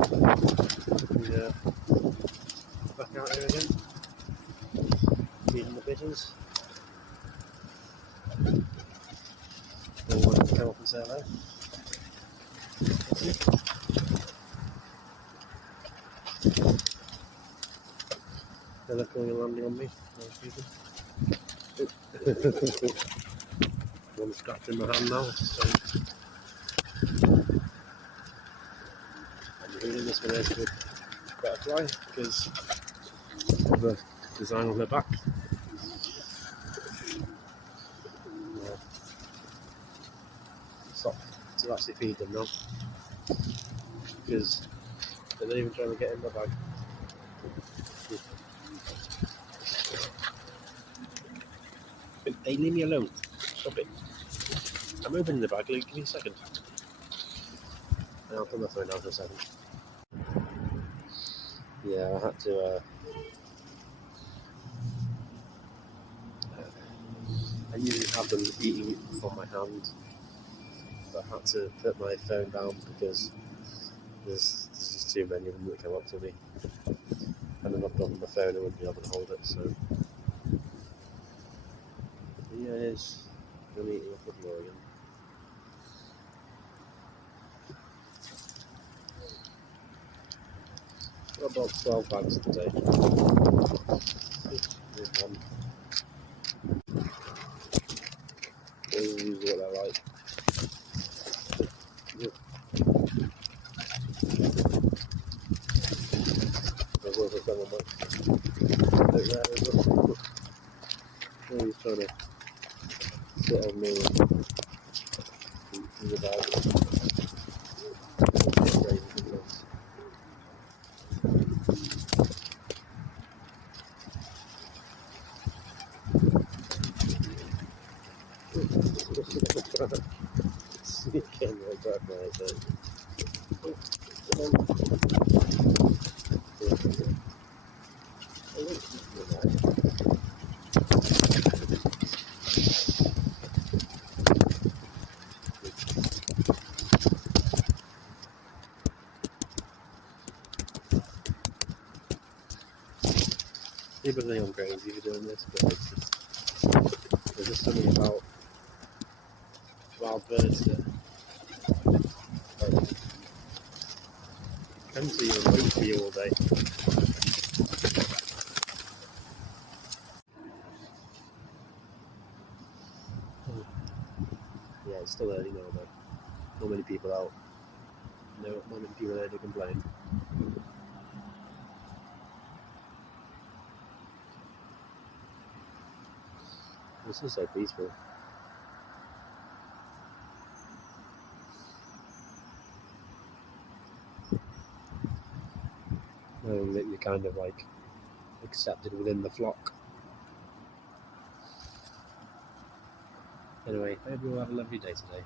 Yeah. Back out here again. Feeding the pigeons. All want to come up and say hello. They're looking and landing on me. One scratching my hand now, so I'm reading this one is a butterfly because of the design on the back. Stop to actually feed them now because they're not even trying to get in my bag. Hey, leave me alone. Stop it. I'm opening the bag, Luke. Give me a second. I'll put my phone down for a second. Yeah, I had to. I usually have them eating on my hand, but I had to put my phone down because there's just too many of them that come up to me. And I'm not on my phone, I wouldn't be able to hold it. So yeah, it's I'm eating off the floor again. Got about 12 bags today. There's one. This is usually what they're like. There's also someone like he's trying to sit on me and eat the bag. Sneaking like that, right? People think I'm crazy for doing this, but there's just something about wild birds that come to you and wait for you all day. Yeah, it's still early now, though. Not many people out. No, not many people there to complain. This is so peaceful. Knowing that you're kind of like accepted within the flock. Anyway, I hope you all have a lovely day today.